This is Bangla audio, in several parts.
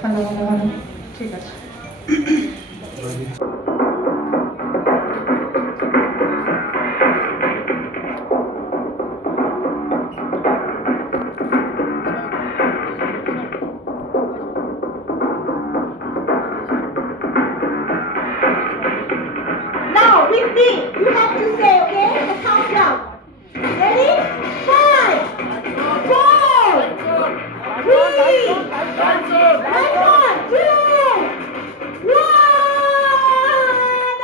হ্যালো ঠিক আছে। Now with me, you have to say, okay, the countdown. Ready? 5, 4, 3, lights on, 2, 1.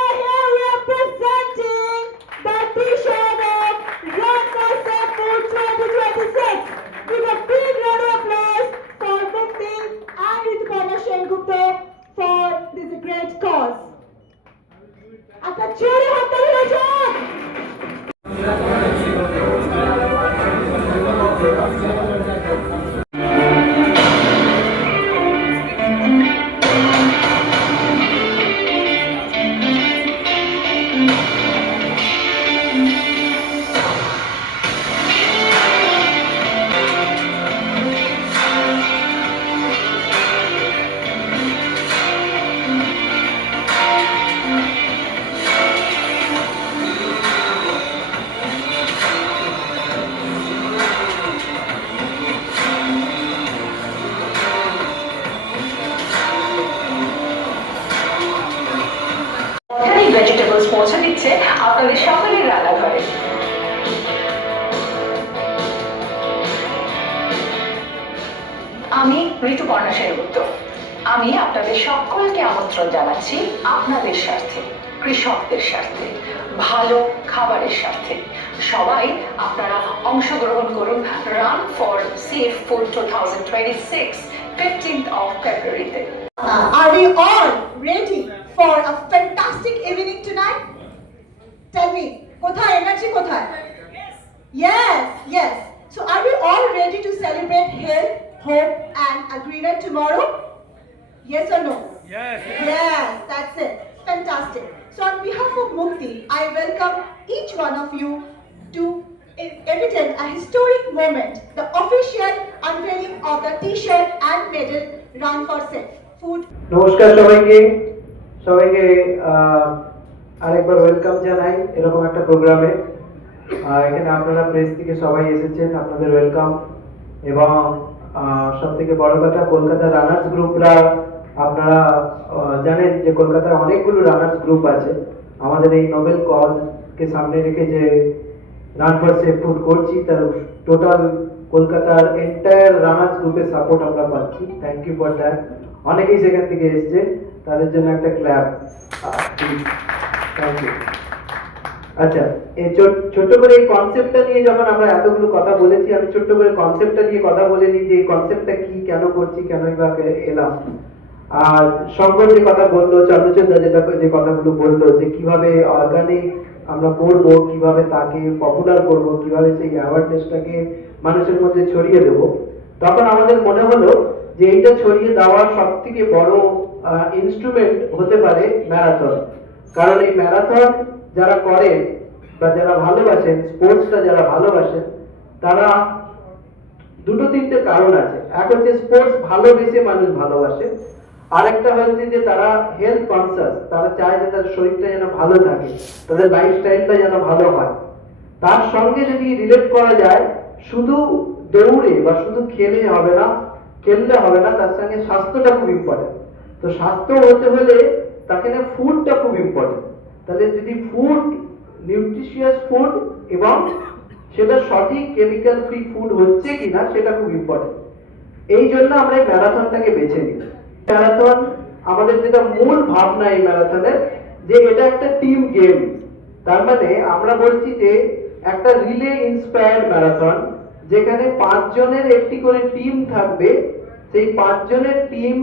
And here we are presenting the T-shirt of Run for Safe Food 2026. With a big round of applause for Mukti and Rituparna Sengupta for this great cause. একটা জোরে হাততালি হয়ে যাক। ভেজিটেবলস পৌঁছে দিচ্ছে আপনাদের সকলের রান্নাঘরে। আমি ঋতুপর্ণা সেনগুপ্ত। আমি আপনাদের সকলকে আমন্ত্রণ জানাচ্ছি আপনাদের স্বার্থে, কৃষকদের স্বার্থে, ভালো খাবারের স্বার্থে। সবাই আপনারা অংশগ্রহণ করুন run for safe food 2026 15th of February তে। Are we all ready for a fantastic evening tonight? Tell me, kothay energy kothay? Yes, yes. So are we all ready to celebrate health, hope and a greener tomorrow? Yes or no? Yes. Yes, that's it. Fantastic. So on behalf of Mukti, I welcome each one of you to evident a historic moment, the official unveiling of the T-shirt and medal Run for Safe Food. নমস্কার সবাইকে আরেকবার ওয়েলকাম জানাই এরকম একটা প্রোগ্রামে। এখানে আপনারা প্রেস থেকে সবাই এসেছেন, আপনাদের ওয়েলকাম। এবং সব থেকে বড় কথা, কলকাতা রানার্স গ্রুপরা, আপনারা জানেন যে কলকাতায় অনেকগুলো রানার্স গ্রুপ আছে। আমাদের এই নোবেল কজকে সামনে রেখে যে রান ফর সেফ ফুড করছি, তার টোটাল কলকাতার এন্টায়ার রানার্স গ্রুপের সাপোর্ট আমরা পাচ্ছি। Thank you for that. অনেকেই সেখান থেকে এসছে, তাদের জন্য একটা ক্ল্যাপ। Thank you. আচ্ছা, এই ছোট্ট করে এই কনসেপ্টটা নিয়ে যখন আমরা এতগুলো কথা বলেছি, আমি ছোট্ট করে কনসেপ্টটা নিয়ে কথা বলে নিই যে এই কনসেপ্টটা কি, কেন করছি, কেনই বা এলাম। আর শঙ্কর যে কথা বললো, চন্দ্রচূড় যে কথাগুলো বললো যে কিভাবে অর্গানিক আমরা করবো, কিভাবে তাকে পপুলার করব, কিভাবে সেই অ্যাওয়ারনেসটাকে মানুষের মধ্যে ছড়িয়ে দেব, তখন আমাদের মনে হলো যে এইটা ছড়িয়ে দেওয়ার সব থেকে বড় ইনস্ট্রুমেন্ট হতে পারে ম্যারাথন। কারণ এই ম্যারাথন যারা করেন বা যারা ভালোবাসেন, স্পোর্টসটা যারা ভালোবাসেন, তারা দুটো তিনটে কারণ আছে। এক হচ্ছে স্পোর্টস ভালোবেসে মানুষ ভালোবাসে, আরেকটা হচ্ছে যে তারা হেলথ কনসাস, তারা চায় যে তার শরীরটা যেন ভালো থাকে, তাদের লাইফস্টাইলটা যেন ভালো হয়। তার সঙ্গে যদি রিলেট করা যায়, শুধু দৌড়ে বা শুধু খেললে হবে না, তার সঙ্গে স্বাস্থ্যটা খুব ইম্পর্টেন্ট। তো স্বাস্থ্য হতে হলে তাকে না ফুডটা খুব ইম্পর্টেন্ট। তাহলে যদি ফুড, নিউট্রিশিয়াস ফুড এবং সেটা সঠিক কেমিক্যাল ফ্রি ফুড হচ্ছে কিনা সেটা খুব ইম্পর্টেন্ট। এই জন্য আমরা এই ম্যারাথনটাকে বেছে নিই। ম্যারাথন আমাদের যেটা মূল ভাবনা এই ম্যারাথনের, যে এটা একটা টিম গেম। তার মানে আমরা বলছি যে একটা রিলে ইন্সপায়ার্ড ম্যারাথন, যেখানে 5 জনের একটি করে টিম থাকবে। সেই 5 জনের টিম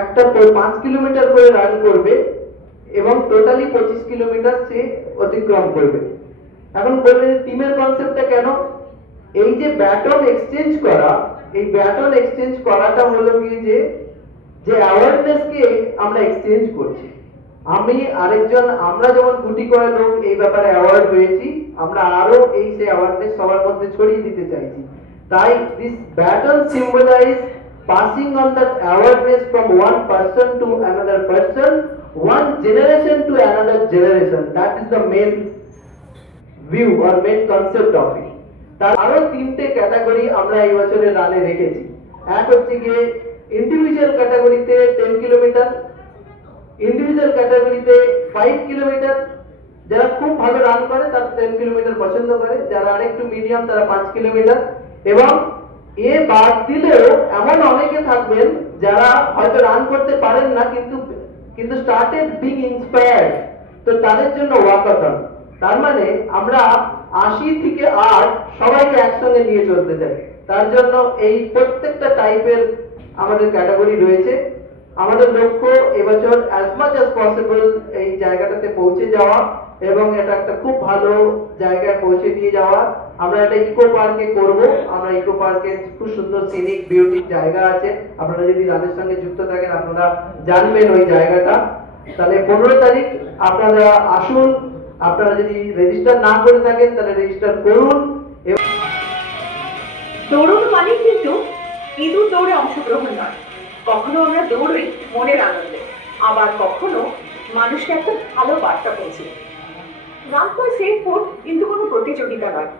একটা 5 কিলোমিটার করে রান করবে এবং টোটালি 25 কিলোমিটার সে অতিক্রম করবে। এখন বলবেন টিমের কনসেপ্টটা কেন? এই যে ব্যাটন এক্সচেঞ্জ করা, এই ব্যাটন এক্সচেঞ্জ করাটা হলো কি যে অ্যাওয়ারনেসকে আমরা এক্সচেঞ্জ করছি। আমি আরেকজন, আমরা যেমন গুটি কয়েক লোক এই ব্যাপারে অ্যাওয়ার্ড হয়েছি, আমরা আরো এই সেই অ্যাওয়ারনেস সবার মধ্যে ছড়িয়ে দিতে চাইছি। তাই this baton symbolise passing on that awareness from one person to another person, one generation to another generation. That is the main view or main concept of it. তার আরো তিনটে ক্যাটাগরি আমরা এই বছরের রানে রেখেছি। এক হচ্ছে গিয়ে ইন্ডিভিজুয়াল ক্যাটাগরিতে 10 কিলোমিটার, ইন্ডিভিজুয়াল ক্যাটাগরিতে 5 কিলোমিটার। যারা খুব ভালো রান করে তারা 10 কিলোমিটার পছন্দ করে, যারা আরেকটু মিডিয়াম তারা 5 কিলোমিটার। এবং এ বাদ দিলেও এমন অনেকে থাকবেন যারা হয়তো রান করতে পারেন না, কিন্তু স্টার্টেড বিং ইন্সপায়ার্ড, তো তাদের জন্য ওয়াকাথন। তার মানে আমরা 80 থেকে 8 সবাইকে একসঙ্গে নিয়ে চলতে চাই। তার জন্য এই প্রত্যেকটা টাইপের আমাদের ক্যাটাগরি রয়েছে। আমাদের লক্ষ্য এবছর অ্যাজ মাচ অ্যাজ পসিবল এই জায়গাটাতে পৌঁছে যাওয়া এবং এটা একটা খুব ভালো জায়গায় পৌঁছে দিয়ে যাওয়া। আমরা এটা ইকো পার্কে করব। আমরা ইকো পার্কে খুব সুন্দর সিনিক বিউটি জায়গা আছে, আপনারা যদি রানের সঙ্গে যুক্ত থাকেন আপনারা জানবেন ওই জায়গাটা। তাহলে 15 তারিখ আপনারা আসুন। আপনারা যদি রেজিস্টার না করে থাকেন তাহলে রেজিস্টার করুন। দৌড়ুন মানে কিন্তু ইঁদুর দৌড়ে অংশগ্রহণ নয়। কখনো আমরা দৌড়ই মনের আনন্দে, আবার কখনো মানুষকে একটা ভালো বার্তা পৌঁছে। রান ফর সেফ ফুড কিন্তু কোনো প্রতিযোগিতা নয়,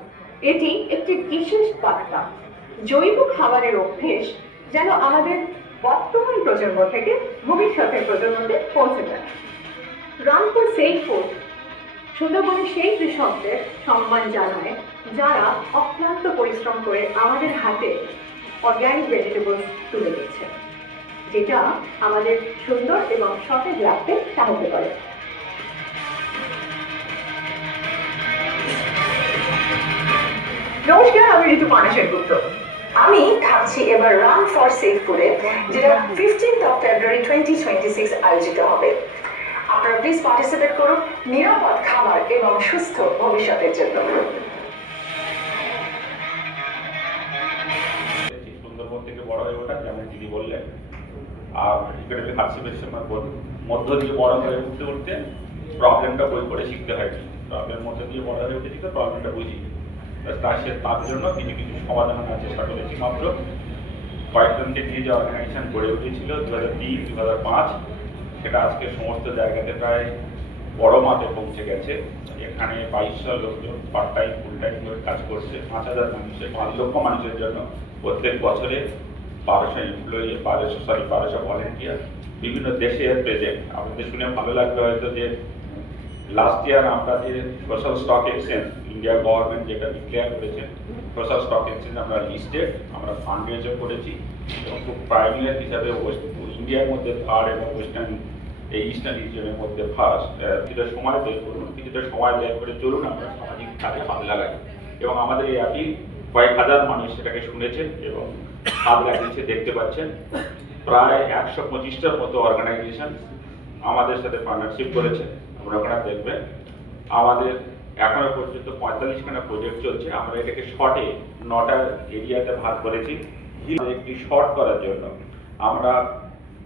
এটি একটি বিশেষ বার্তা। জৈব খাবারের অভ্যেস যেন আমাদের বর্তমান প্রজন্ম থেকে ভবিষ্যতের প্রজন্মতে পৌঁছে যায়। রান ফর সেফ ফুড সুন্দরবনের সেই কৃষকদের সম্মান জানায় যারা অক্লান্ত পরিশ্রম করে আমাদের হাতে অর্গানিক ভেজিটেবলস তুলে দিচ্ছে, যেটা আমাদের সুন্দর এবং সতেজ রাখতে সাহায্য করে। নমস্কার, আমি ঋতু পানা সেনগুপ্ত। আমি থাকছি এবার রান ফর সেফ ফুডে, যেটা 15 ফেব্রুয়ারি 2026 আয়োজিত হবে। আপনারা প্লিজ পার্টিসিপেট করুন নিরাপদ খাবার এবং সুস্থ ভবিষ্যতের জন্য। সুন্দরবন থেকে বড় হয়ে ওঠা, যেমন দিদি বললেন, আর একাডেমিক পার্টিসিপেশনের মধ্য দিয়ে বড় হয়ে উঠতে উঠতে প্রবলেমটা বই পড়ে শিখতে হয়নি, প্রবলেমের মধ্যে দিয়ে বড় হয়ে উঠেছি তো প্রবলেমটা বুঝি। তার জন্য কিছু কিছু সমাধান আছে চেষ্টা করেছি। মাত্র কয়েকজনকে নিয়ে যে অর্গানাইজেশন গড়ে উঠেছিল 2003-2005, সেটা আজকে সমস্ত জায়গাতে প্রায় বড় মাঠে পৌঁছে গেছে। এখানে 2200 লোকজন পার্ট টাইম ফুল টাইম করে কাজ করছে। 5000 মানুষের 5 লক্ষ মানুষের জন্য প্রত্যেক বছরে 1200 এমপ্লয়ি, 1200 ভলেন্টিয়ার বিভিন্ন দেশে প্রেজেন্ট। আপনাদের শুনে ভালো লাগবে হয়তো যে লাস্ট ইয়ার আমরা যে social stock exchange India government যেটা ডিক্লেয়ার করেছে, সোশ্যাল স্টক এক্সচেঞ্জ আমরা লিস্টেড, আমরা ফান্ড রেজও করেছি এবং খুব প্রাইমিয়ার হিসাবে ইন্ডিয়ার মধ্যে থার্ড এবং ইস্টার্ন রিজিয়নের মধ্যে ফার্স্ট। কিছুটা সময় বের করুন, কিছুটা সময় বের করে চলুন, আমরা সামাজিক কাজে হাত লাগাই। এবং আমাদের এই অ্যাপই কয়েক হাজার মানুষ সেটাকে শুনেছে এবং হাত লাগিয়েছে, দেখতে পাচ্ছেন। প্রায় 125টার মতো অর্গানাইজেশন আমাদের সাথে পার্টনারশিপ করেছে। আপনারা দেখবেন আমাদের এখনো পর্যন্ত 45খানা প্রজেক্ট চলছে। আমরা এটাকে শর্টে 9টা এরিয়াতে ভাগ করেছি। একটি শর্ট করার জন্য আমরা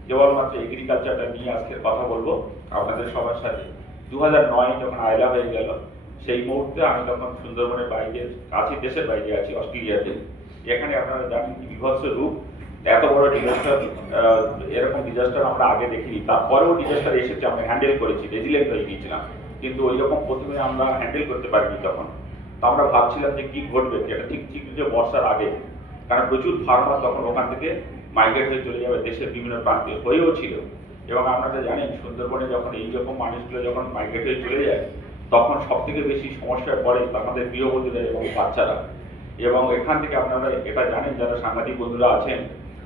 কেবলমাত্র এগ্রিকালচারটা নিয়ে আজকে কথা বলবো আপনাদের সবার সাথে। 2009 যখন আয়লা হয়ে গেল, সেই মুহূর্তে আমি তখন সুন্দরবনের বাইরে আছি, দেশের বাইরে আছি, অস্ট্রেলিয়াতে। এখানে আপনারা জানেন কি বিভৎস রূপ, এত বড় ডিজাস্টার, এরকম ডিজাস্টার আমরা আগে দেখিনি। তারপরেও ডিজাস্টার এসেছে, আমরা হ্যান্ডেল করেছি, রেজিলেন্ট হয়ে গিয়েছিলাম, কিন্তু ওই রকম প্রথমে আমরা হ্যান্ডেল করতে পারিনি তখন। তো আমরা ভাবছিলাম যে কি ঘটবে, যেটা ঠিক যে বর্ষার আগে, কারণ প্রচুর ফার্মার তখন ওখান থেকে মাইগ্রেট হয়ে চলে যাবে দেশের বিভিন্ন প্রান্তে, হয়েও ছিল। এবং আপনারা জানেন সুন্দরবনে যখন এই রকম মানুষগুলো যখন মাইগ্রেট হয়ে চলে যায়, তখন সব থেকে বেশি সমস্যায় পড়ে আমাদের গৃহবধূরা এবং বাচ্চারা। এবং এখান থেকে আপনারা এটা জানেন, যারা সাংবাদিক বন্ধুরা আছেন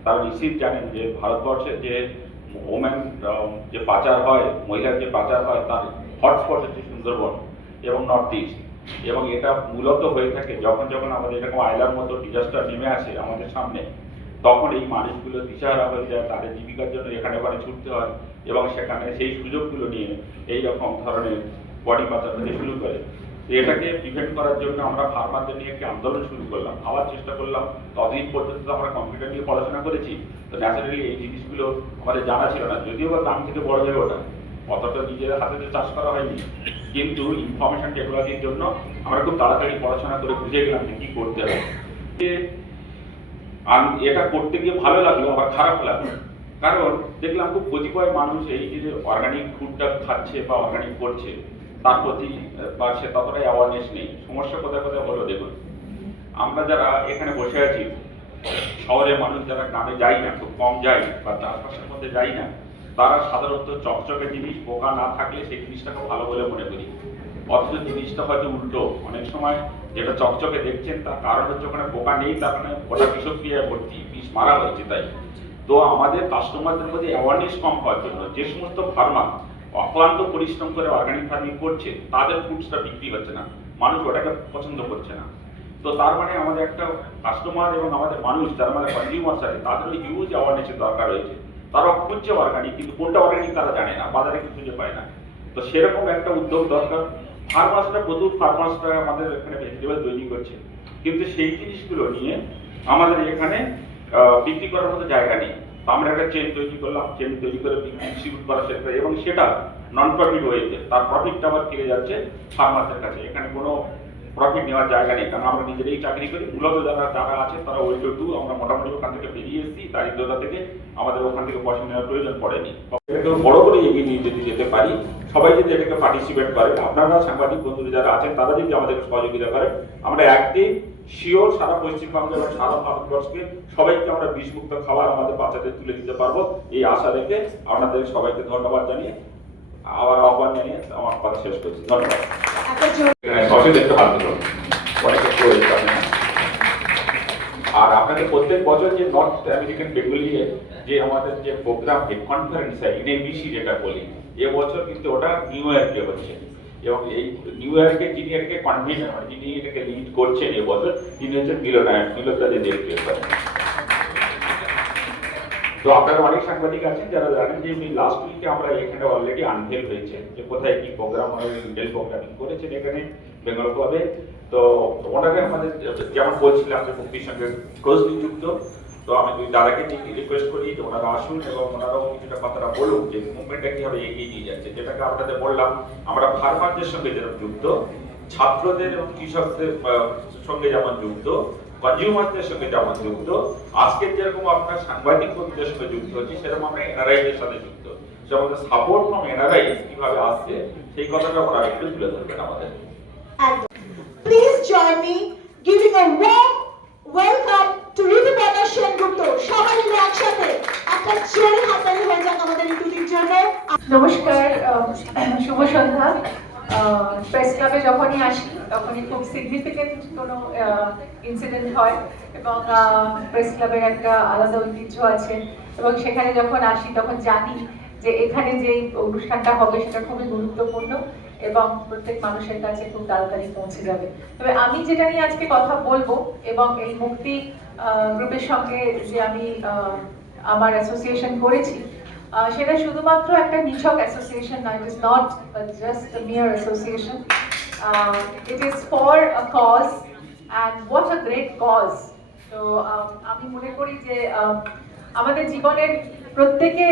তারা নিশ্চিত জানেন যে ভারতবর্ষে যে ওমেন যে পাচার হয়, মহিলার যে পাচার হয়, তার হটস্পট হচ্ছে সুন্দরবন এবং নর্থ ইস্ট। এবং এটা মূলত হয়ে থাকে যখন আমাদের এরকম আয়লার মতো ডিজাস্টার নেমে আসে আমাদের সামনে, তখন এই মানুষগুলো দিশাহারা হয়ে যায়, তাদের জীবিকার জন্য এখানে ওখানে ছুটতে হয় এবং সেখানে সেই সুযোগগুলো নিয়ে এই রকম ধরনের বডি পাচার হতে শুরু করে। এটাকে প্রিভেন্ট করার জন্য আমরা ফার্মারদের নিয়ে একটি আন্দোলন শুরু করলাম, ভাবার চেষ্টা করলাম। ততদিন পর্যন্ত তো আমরা কম্পিউটার নিয়ে পড়াশোনা করেছি, তো ন্যাচারালি এই জিনিসগুলো আমাদের জানা ছিল না, যদিও বা গ্রাম থেকে বড় হয়ে ওঠা, অতটা নিজের হাতে চাষ করা হয়নি, কিন্তু ইনফরমেশন টেকনোলজির জন্য আমরা খুব তাড়াতাড়ি পড়াশোনা করে বুঝে গেলাম যে কী করতে হবে। আর এটা করতে গিয়ে ভালো লাগলো আবার খারাপ লাগলো, কারণ দেখলাম খুব কতিপয় মানুষ এই যে অর্গানিক ফুডটা খাচ্ছে বা অর্গানিক করছে তার প্রতি বা সে ততটাই অ্যাওয়ারনেস নেই। সমস্যা কোথায় কোথায় হলো দেখুন, আমরা যারা এখানে বসে আছি, শহরের মানুষ যারা গ্রামে যাই না, খুব কম যাই বা চারপাশের মধ্যে যাই না, তারা সাধারণত চকচকে জিনিস পোকা না থাকলে সেই জিনিসটাকে ভালো বলে মনে করি। অথচ জিনিসটা হয়তো উল্টো, অনেক সময় যেটা চকচকে দেখছেন তার কারণ হচ্ছে ওখানে পোকা নেই, তার মানে ওটা বিষক্রিয়ায় ভর্তি, বিষ মারা হয়েছে। তাই তো আমাদের কাস্টমারদের মধ্যে অ্যাওয়ারনেস কম হওয়ার জন্য যে সমস্ত ফার্মার অক্লান্ত পরিশ্রম করে অর্গানিক ফার্মিং করছে তাদের ফুডসটা বিক্রি হচ্ছে না, মানুষ ওটাকে পছন্দ করছে না। তো তার মানে আমাদের একটা কাস্টমার এবং আমাদের মানুষ যারা মানে কনজিউমার্স আছে তাদেরও হিউজ অ্যাওয়ারনেসের দরকার রয়েছে। তারা খুঁজছে অর্গানিক, কিন্তু কোনটা অর্গানিক তারা জানে না, বাজারে কি খুঁজে পায় না। তো সেরকম একটা উদ্যোগ দরকার। ফার্মার্সরা, প্রচুর ফার্মার্সরা আমাদের এখানে ভেজিটেবল তৈরি করছে, কিন্তু সেই জিনিসগুলো নিয়ে আমাদের এখানে বিক্রি করার মতো জায়গা নেই। তো আমরা একটা চেন তৈরি করলাম, চেন তৈরি করে ডিস্ট্রিবিউট করা সেটা, এবং সেটা নন প্রফিট হয়েছে, তার প্রফিটটা আবার ফিরে যাচ্ছে ফার্মারদের কাছে। এখানে কোনো প্রফিট নেওয়ার জায়গা নেই, কারণ আমরা নিজেরাই চাকরি করি। মূলত যারা আছে তারা ওই টু আমরা মোটামুটি ওখান থেকে বেরিয়ে এসেছি, দারিদ্রতা থেকে আমাদের ওখান থেকে পয়সা নেওয়ার প্রয়োজন পড়েনি। এটাকে বড় করে এগিয়ে নিয়ে যদি যেতে পারি, সবাই যদি এটাকে পার্টিসিপেট করে, আপনারা সাংবাদিক বন্ধুরা যারা আছেন তারা যদি আমাদেরকে সহযোগিতা করেন, আমরা একদিন শিওর সারা পশ্চিমবঙ্গ এবং সারা ভারতবর্ষকে সবাইকে আমরা বিষমুক্ত খাবার আমাদের বাচ্চাদের তুলে দিতে পারবো, এই আশা রেখে আপনাদের সবাইকে ধন্যবাদ জানিয়ে আবার আহ্বান জানিয়ে আমার কথা শেষ করছি। ধন্যবাদ। একটু হাত দিল অনেকে করেছে আপনারা। আর আপনাদের প্রত্যেক বছর যে নর্থ আমেরিকান বেঙ্গলি যে আমাদের যে প্রোগ্রাম যে কনফারেন্স হয় এনএবিসি যেটা বলি, এবছর কিন্তু ওটা নিউ ইয়র্কে হচ্ছে, এবং এই নিউ ইয়র্কে যিনি এটাকে কনভেনর মানে যিনি এটাকে লিড করছেন এবছর, তিনি হচ্ছেন মিলনায়ক ডিরেক্টর করেন। তো আপনারা অনেক সাংবাদিক আছেন যারা জানেন যে লাস্ট উইকে আমরা এখানে অলরেডি আনভেল হয়েছে যে কোথায় কি প্রোগ্রাম আমাদের ডিটেল প্রোগ্রামিং করেছেন এখানে বেঙ্গল ক্লাবে। তো ওনারা আমাদের যেমন বলছিলাম যে মুক্তির সঙ্গে ক্লোজলি যুক্ত, তো আমি দুই দাদাকে রিকোয়েস্ট করি যে ওনারা আসুন এবং ওনারাও কিছুটা কথাটা বলুন যে মুভমেন্টটা কিভাবে এগিয়ে নিয়ে যাচ্ছে। যেটাকে আপনাদের বললাম, আমরা ফার্মারদের সঙ্গে যেরকম যুক্ত, ছাত্রদের এবং কৃষকদের সঙ্গে যেমন যুক্ত, কনজিউমারদের সঙ্গে যেমন যুক্ত, আজকের যেরকম আপনার সাংবাদিক কর্মীদের সঙ্গে যুক্ত হচ্ছে, সেরকম আমরা এনআরআইদের সাথে যুক্ত। যেমন সাপোর্ট ফ্রম এনআরআই কিভাবে আসছে সেই কথাটা ওরা একটু তুলে ধরবেন আমাদের। Please join me giving a warm welcome to Ritupana Sengupta. সবাই মিলে একসাথে একটা জোরে হাততালি হয়ে যাক আমাদের ঋতুদির জন্য। নমস্কার, শুভ সন্ধ্যা। প্রেস ক্লাবে যখনই আসি তখনই খুব সিগনিফিকেন্ট কোনো ইনসিডেন্ট হয়, এবং প্রেস ক্লাবের একটা আলাদা ঐতিহ্য আছে, এবং সেখানে যখন আসি তখন জানি যে এখানে যে অনুষ্ঠানটা হবে সেটা খুবই গুরুত্বপূর্ণ এবং প্রত্যেক মানুষের কাছে খুব তাড়াতাড়ি পৌঁছে যাবে। তবে আমি যেটা নিয়ে আজকে কথা বলবো, এবং এই মুক্তি গ্রুপের সঙ্গে যে আমি আমার অ্যাসোসিয়েশন করেছি, সেটা শুধুমাত্র একটা নিছক অ্যাসোসিয়েশন নয়। It is not just a mere association, it is for a cause, and what a great cause. তো আমি মনে করি যে আমাদের জীবনের প্রত্যেকে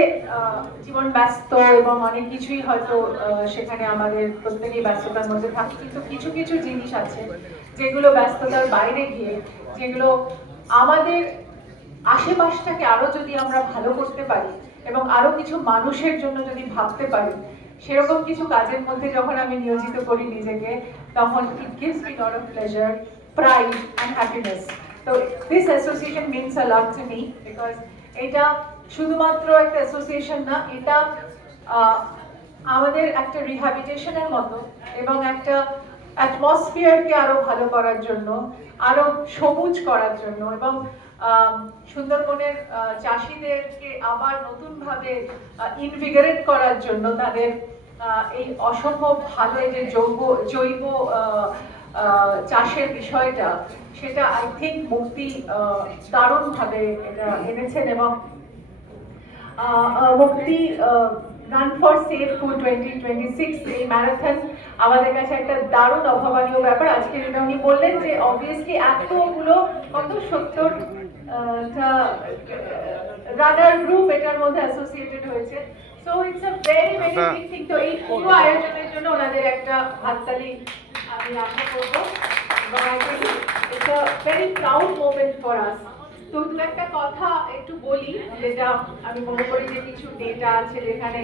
জীবন ব্যস্ত এবং অনেক কিছুই হয়তো সেখানে আমাদের প্রত্যেকেই ব্যস্ততার মধ্যে থাকে, কিন্তু কিছু কিছু জিনিস আছে যেগুলো ব্যস্ততার বাইরে গিয়ে, যেগুলো আমাদের আশেপাশটাকে আরো যদি আমরা ভালো করতে পারি এবং আরো কিছু মানুষের জন্য যদি ভাবতে পারি, সেরকম কিছু কাজের মধ্যে যখন আমি নিয়োজিত করি নিজেকে, তখন it gives me lot of pleasure, pride and happiness. তো this association means a lot to me, because এটা শুধুমাত্র একটা অ্যাসোসিয়েশন না, এটা আমাদের একটা রিহ্যাবিলিটেশনের মতো, এবং একটা অ্যাটমসফিয়ারকে আরো ভালো করার জন্য, আরো সবুজ করার জন্য, এবং সুন্দরবনের চাষিদেরকে আবার নতুনভাবে ইনভিগারেট করার জন্য, তাদের এই অসম্ভব ভালো যে জৈব চাষের বিষয়টা, সেটা আই থিঙ্ক মুক্তি দারুণভাবে এটা এনেছেন। এবং মুক্তি রান ফর সেফ ফুড 2026 এই ম্যারাথন আমাদের কাছে একটা দারুণ অভাবনীয় ব্যাপার। আজকে যেটা উনি বললেন যে অবভিয়াসলি এতগুলো কত 70টা রানার গ্রুপ এটার মধ্যে অ্যাসোসিয়েটেড হয়েছে, so it's a very very big thing. তো এই পুরো আয়োজনের জন্য ওনাদের একটা হাততালি আমি আশা করবো, এবং I think it's a very proud moment for us. তো দু একটা কথা একটু বলি, যেটা আমি মনে করি যে কিছু ডেটা আছে যেখানে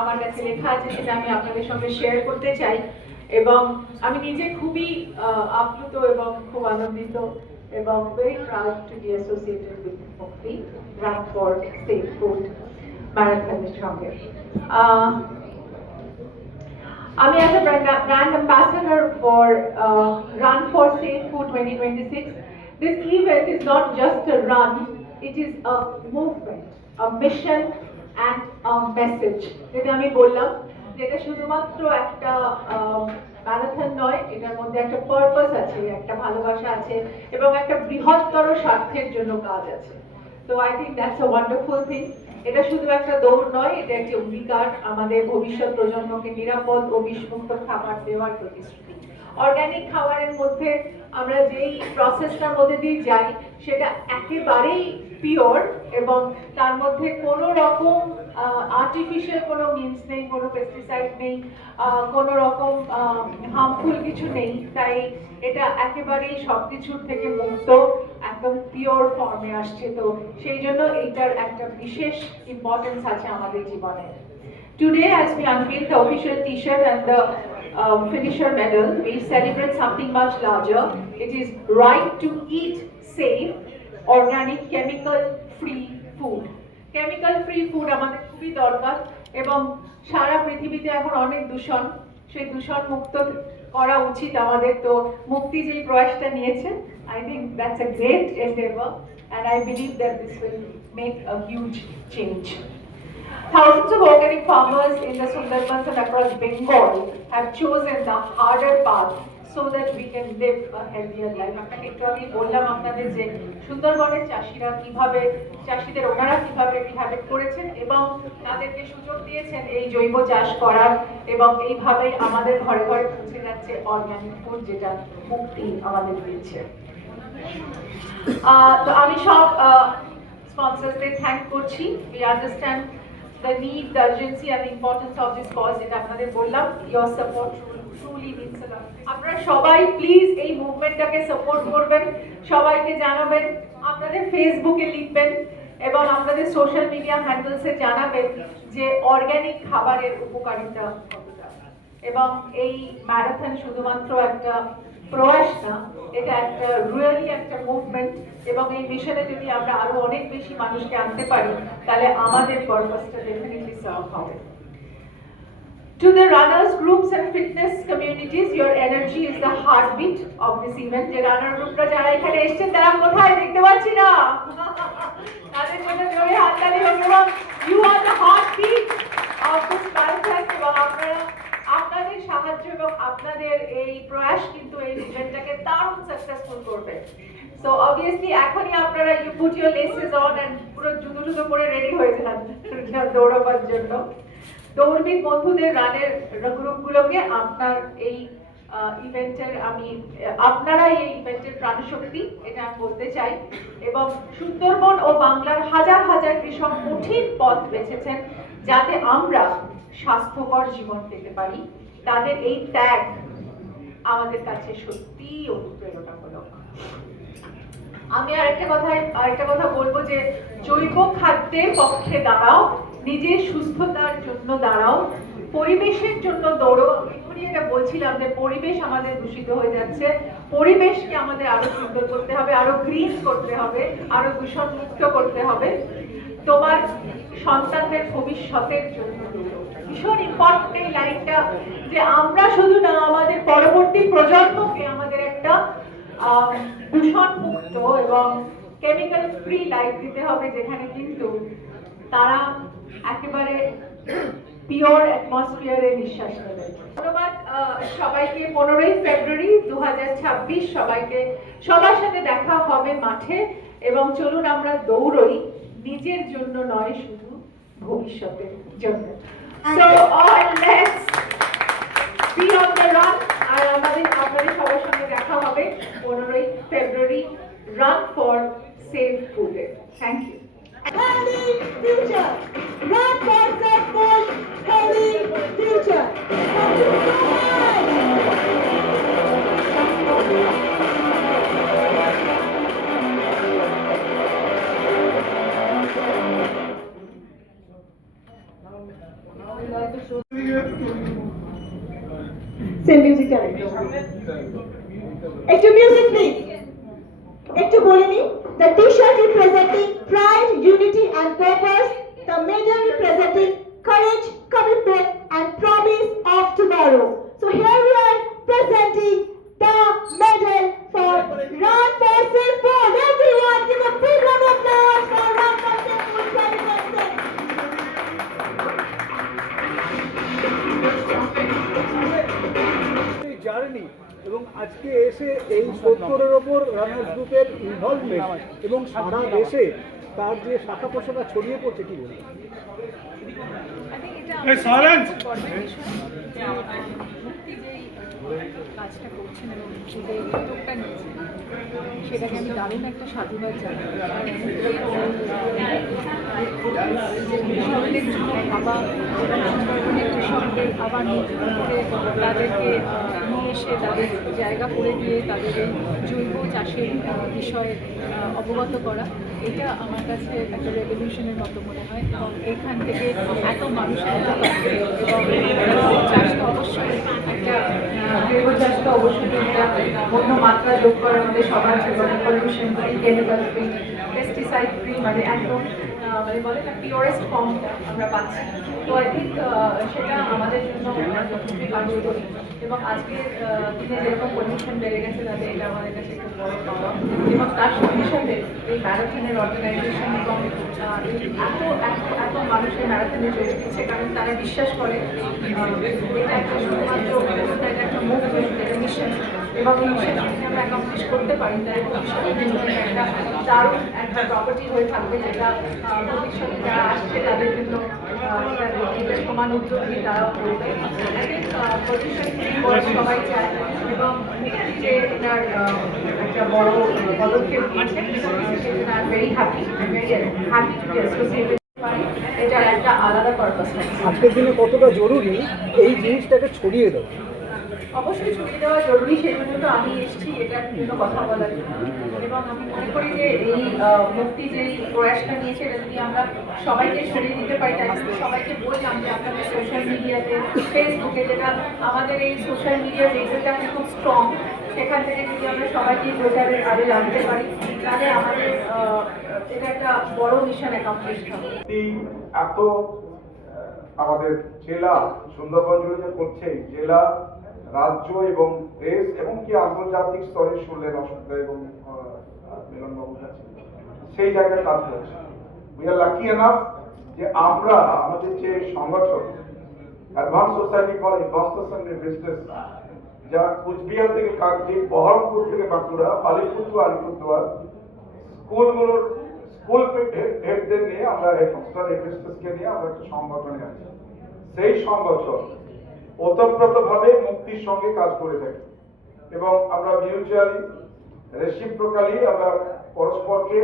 আমার কাছে লেখা আছে, সেটা আমি আপনাদের সঙ্গে শেয়ার করতে চাই। এবং আমি নিজে খুবই আপ্লুত এবং খুব আনন্দিত এবং very proud to be associated with Mukti run for safe food ম্যারাথনের সঙ্গে। আমি as a brand ambassador for Run for Safe Food 2026. This event is not just a run, it is a movement, a mission and a message. যেটা আমি বললাম, যেটা শুধুমাত্র একটা ম্যারাথন নয়, এটার মধ্যে একটা পারপাস আছে, একটা ভালোবাসা আছে এবং একটা বৃহত্তর স্বার্থের জন্য কাজ আছে। তো I think that's a wonderful thing. এটা শুধু একটা দৌড় নয়, এটা একটি অঙ্গীকার আমাদের ভবিষ্যৎ প্রজন্মকে নিরাপদ ও বিষমুক্ত খাবার দেওয়ার প্রতিশ্রুতি। অর্গানিক খাবারের মধ্যে আমরা যেই প্রসেসটার মধ্যে দিয়ে যাই সেটা একেবারেই পিওর এবং তার মধ্যে কোনো রকম আর্টিফিশিয়াল কোনো মিনস নেই, কোনো পেস্টিসাইড নেই, কোনো রকম হার্মফুল কিছু নেই। তাই এটা একেবারেই সব কিছুর থেকে মুক্ত, একদম পিওর ফর্মে আসছে। তো সেই জন্য এইটার একটা বিশেষ ইম্পর্টেন্স আছে আমাদের জীবনে। Today, as we unveil the official T-shirt and the finisher medal, we celebrate something much larger. It is right to eat safe, organic, chemical-free food. Chemical-free food আমাদের খুবই দরকার এবং সারা পৃথিবীতে এখন অনেক দূষণ, সেই দূষণ মুক্ত করা উচিত আমাদের। তো মুক্তি যেই প্রয়াসটা নিয়েছে, I think that's a great endeavor and I believe that this will make a huge change. Thousands of organic farmers in the Sundarbans and across Bengal have chosen the harder path so that we can live a healthier life. আপনাকে একটু আমি বললাম আপনাদের যে সুন্দরবনের চাষিরা কিভাবে, চাষিদের ওনারা কিভাবে রিহ্যাবিট করেছেন এবং তাদেরকে সুযোগ দিয়েছেন এই জৈব চাষ করার, এবং এইভাবেই আমাদের ঘরে ঘরে পৌঁছে যাচ্ছে অর্গানিক ফুড, যেটা মুক্তি আমাদের দিচ্ছে। তো আমি সব স্পন্সরদের থ্যাংক করছি। We understand the need, the urgency and the importance of this cause. যেটা আপনাদের বললাম, your support truly means a lot. আপনারা সবাই প্লিজ এই মুভমেন্টটাকে সাপোর্ট করবেন, সবাইকে জানাবেন, আপনাদের ফেসবুকে লিখবেন এবং আপনাদের সোশ্যাল মিডিয়া হ্যান্ডেলসে জানাবেন যে অর্গানিক খাবারের উপকারিতা কতটা। এবং এই ম্যারাথন শুধুমাত্র একটা প্রয়াস না, এটা একটা রিয়েলি একটা মুভমেন্ট এবং এই মিশনে যদি আমরা আরো অনেক বেশি মানুষকে আনতে পারি তাহলে আমাদের পারপাসটা ডেফিনেটলি সার্ভ হবে। To the runners, groups and fitness communities, your energy is the heartbeat of this event. যে রানার গ্রুপরা যারা এখানে এসেছেন তারা কোথায় দেখতে পাচ্ছি না, তাদের জন্য জোরে হাততালি হোক। এবং you are the heartbeat of this marathon এবং আপনাদের সাহায্য এবং আপনাদের এই প্রয়াস কিন্তু এই ইভেন্টটাকে দারুণ সাকসেসফুল করবে। সো অবভিয়াসলি এখনই আপনারা you put your laces on and পুরো জুতো করে রেডি হয়ে যান দৌড়াবার জন্য। দৌড়বিদ বন্ধুদের রানের গ্রুপগুলোকে আপনার এই ইভেন্টের আপনারাই এই ইভেন্টের প্রাণশক্তি, এটা আমি বলতে চাই। এবং সুন্দরবন ও বাংলার হাজার হাজার কৃষক কঠিন পথ বেছেছেন যাতে আমরা স্বাস্থ্যকর জীবন পেতে পারি। তাদের এই ত্যাগ আমাদের কাছে সত্যিই অনুপ্রেরণামূলক। আমি আরেকটা কথা বলবো যে জৈব খাদ্যের পক্ষে দাঁড়াও, নিজের সুস্থতার জন্য দাঁড়াও, পরিবেশের জন্য দৌড়ো। এখনই এটা বলছিলাম যে পরিবেশ আমাদের দূষিত হয়ে যাচ্ছে, পরিবেশকে আমাদের আরো সুন্দর করতে হবে, আরো গ্রিন করতে হবে, আরো দূষণ মুক্ত করতে হবে। তোমার সন্তানদের ভবিষ্যতের জন্য ভীষণ ইম্পর্টেন্ট এই লাইনটা, যে আমরা শুধু না, আমাদের পরবর্তী প্রজন্মকে আমাদের একটা দূষণ মুক্ত এবং কেমিক্যাল ফ্রি লাইফ দিতে হবে, যেখানে কিন্তু তারা একেবারে পিওর অ্যাটমসফিয়ারে নিঃশ্বাস নেবে। ধন্যবাদ সবাইকে। 15ই ফেব্রুয়ারি 2026 সবার সাথে দেখা হবে মাঠে এবং চলুন আমরা দৌড়ই, নিজের জন্য নয়, শুধু ভবিষ্যতের জন্য। So all let's be on the run. আর আপনাদের সবার সঙ্গে দেখা হবে 15ই ফেব্রুয়ারি Run for Safe Food. Thank you. Healthy future. Run for safe food. Healthy future. Thank you so much. Say music director. Ekটু music please. Ekটু বলে নি, the t-shirt representing pride, unity and purpose, the medal representing courage, commitment and promise of tomorrow. So here we are presenting the medal for Run for Safe Food. Everyone give a big round of applause for Run for Safe Food 2026. Journey এবং আজকে এসে এই 70-এর ওপর রানার্স গ্রুপের ইনভলভমেন্ট এবং সারা দেশে তার যে শাখা প্রশাখা ছড়িয়ে পড়ছে কি বলবো? কাজটা করছেন এবং যে উদ্যোগটা নিয়েছেন সেটাকে আমি দারুণ একটা সাধুবাদ জানাই। কৃষকদের জন্য ভাবা এবং সুন্দরবনের কৃষকদের আবার নতুন করে তাদেরকে নিয়ে এসে তাদের জায়গা করে দিয়ে তাদের এই জৈব চাষের বিষয়ে অবগত করা, এটা আমার কাছে একটা রেভলিউশনের মতো মনে হয়। এবং এখান থেকে এত মানুষের এবং চাষ তো অবশ্যই একটা জৈব চাষ তো অবশ্যই একটা অন্য মাত্রা যোগ করে আমাদের সবার জীবনে, pollution free, chemical free, pesticide free, মানে একদম মানে বলে না পিওরেস্ট ফর্মটা আমরা পাচ্ছি। তো আই থিঙ্ক সেটা আমাদের জন্য খুবই কার্যকরী। এবং আজকের দিনে যেরকম পলিউশন বেড়ে গেছে তাদের এটা আমাদের কাছে খুব বড় পাওয়া। এবং তার সঙ্গে সাথে এই ম্যারাথনের অর্গানাইজেশন এবং এত এত এত মানুষের ম্যারাথনে যোগ দিচ্ছে, কারণ তারা বিশ্বাস করে এটা একটা শুধুমাত্র এটা একটা মুভমেন্ট, এটা মিশন। এবং এই মিশন যদি আমরা অ্যাকমপ্লিশ করতে পারি তাহলে ভবিষ্যতের জন্য একটা দারুণ একটা প্রপার্টি হয়ে থাকবে, যেটা ভবিষ্যতে যারা আসছে তাদের জন্য এটা সমান উদ্যোগী তারাও করবে। আই থিঙ্ক পজিশন সবাই চায় এবং যে এটার একটা বড় পদক্ষেপ নিয়েছে সেজন্য I am very happy to be associated. এটার একটা আলাদা পারপাস আছে। আজকের দিনে কতটা জরুরি এই জিনিসটাকে ছড়িয়ে দেওয়া? অবশ্যই ছড়িয়ে দেওয়া জরুরি, সেই জন্য তো আমি এসেছি এটার জন্য কথা বলার জন্য। এবং আমি মনে করি যে এই মুক্তি যে প্রয়াসটা নিয়েছে এটা যদি আমরা সবাইকে ছড়িয়ে দিতে পারি, তাই জন্য সবাইকে বললাম যে আপনাদের সোশ্যাল মিডিয়াতে, ফেসবুকে, যেটা আমাদের এই সোশ্যাল মিডিয়া রেজাল্টটা খুব স্ট্রং, সেখান থেকে যদি আমরা সবাইকে প্রচারের আগে জানতে পারি তাহলে আমাদের এটা একটা বড় মিশন অ্যাকমপ্লিশ হবে। এত আমাদের জেলা সুন্দরবন জুড়ে যে করছে, জেলা, রাজ্য এবং দেশ এবং কি আন্তর্জাতিক স্তরে শুনলেন অসুবিধা এবং মিলনবাবুর কাছে সেই জায়গায় কাজ করছে। উই আর লাকি এনাফ যে আমরা আমাদের যে সংগঠন advance society for investment and business, যা কুচবিহার থেকে কাকদ্বীপ, বহরমপুর থেকে বাঁকুড়া, আলিপুর আলিপুরদুয়ার স্কুলগুলোর স্কুল হেডদের নিয়ে আমরা হেডমাস্টার হেডমিস্ট্রেসকে নিয়ে আমরা একটা সংগঠনে আছি। সেই সংগঠন ওতপ্রোতভাবে মুক্তির সঙ্গে কাজ করে থাকি এবং আমরা মিউচুয়ালি রেসিপ্রোকালি আমরা পরস্পরকে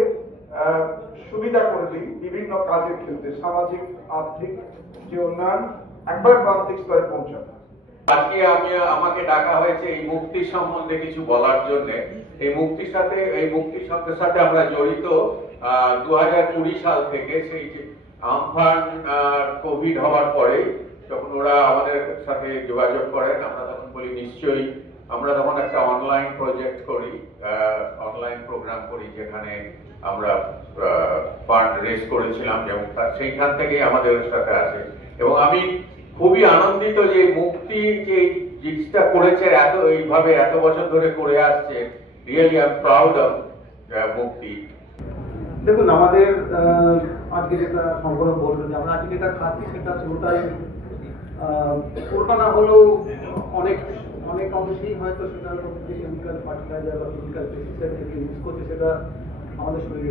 সুবিধা করে দিই বিভিন্ন কাজের ক্ষেত্রে, সামাজিক, আর্থিক যে উন্নয়ন একবার প্রান্তিক স্তরে পৌঁছানো। আজকে আমাকে ডাকা হয়েছে এই মুক্তির সম্বন্ধে কিছু বলার জন্য। এই মুক্তির সাথে আমরা জড়িত 2020 সাল থেকে, সেই যে আমফান কোভিড হওয়ার পরে যখন ওরা আমাদের সাথে যোগাযোগ করেন, আমরা তখন বলি নিশ্চয়ই। আমরা তখন একটা অনলাইন প্রজেক্ট করি, অনলাইন প্রোগ্রাম করি, যেখানে আমরা ফান্ড রেজ করেছিলাম এবং সেইখান থেকে আমাদের সাথে আছে। এবং আমি খুবই আনন্দিত যে মুক্তি যে জিনিসটা করেছে, এইভাবে এত বছর ধরে করে আসছে। Really I am proud of মুক্তি। দেখুন, আমাদের আজকে যেটা সংগঠন বললো যে আমরা আজকে যেটা খাচ্ছি সেটা পুরোটাই না হলেও অনেক অনেক অংশেই হয়তো সেটা কেমিক্যাল ফার্টিলাইজার বা কেমিক্যাল পেস্টিসাইড থেকে ইউজ করছে, সেটা আমাদের শরীরে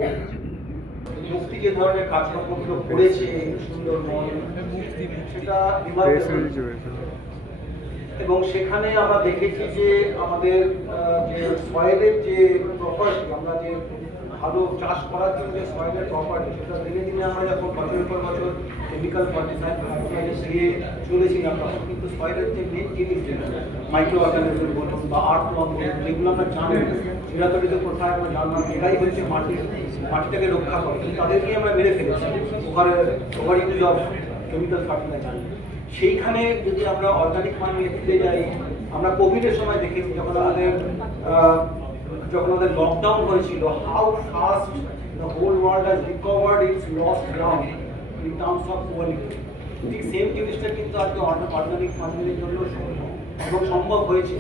মুক্তি যে ধরনের কাজকর্মগুলো করেছে সুন্দরবন, সেটা এবং সেখানে আমরা দেখেছি যে আমাদের যে সয়েলের যে প্রপার্টি, আমরা যে ভালো চাষ করার জন্য যে সয়েলের প্রপার্টি, সেটা দিনে দিনে আমরা যখন বছরের পর বছর কেমিক্যাল ফার্টিলাইজার দিয়ে চলেছিলাম, তখন কিন্তু সয়েলের যে মেন জিনিস মাইক্রো অর্গানিজম বলুন বা আর্থওয়ার্ম বলুন, যেগুলো আমরা জানি চিরাতরিত কোথায় আমরা জানলাম এটাই হচ্ছে মাটিটাকে রক্ষা করে, তাদেরকে আমরা মেরে ফেলেছি over use of chemical fertiliser. সেইখানে যদি আমরা অর্গানিক ফার্মিংয়ে ফিরে যাই, আমরা কোভিডের সময় দেখেছি যখন আমাদের লকডাউন হয়েছিল, how fast the whole world has recovered its lost ground in terms of quality. ঠিক সেম জিনিসটা কিন্তু আজকে অর্গানিক ফার্মিংয়ের জন্য সম্ভব হয়েছে।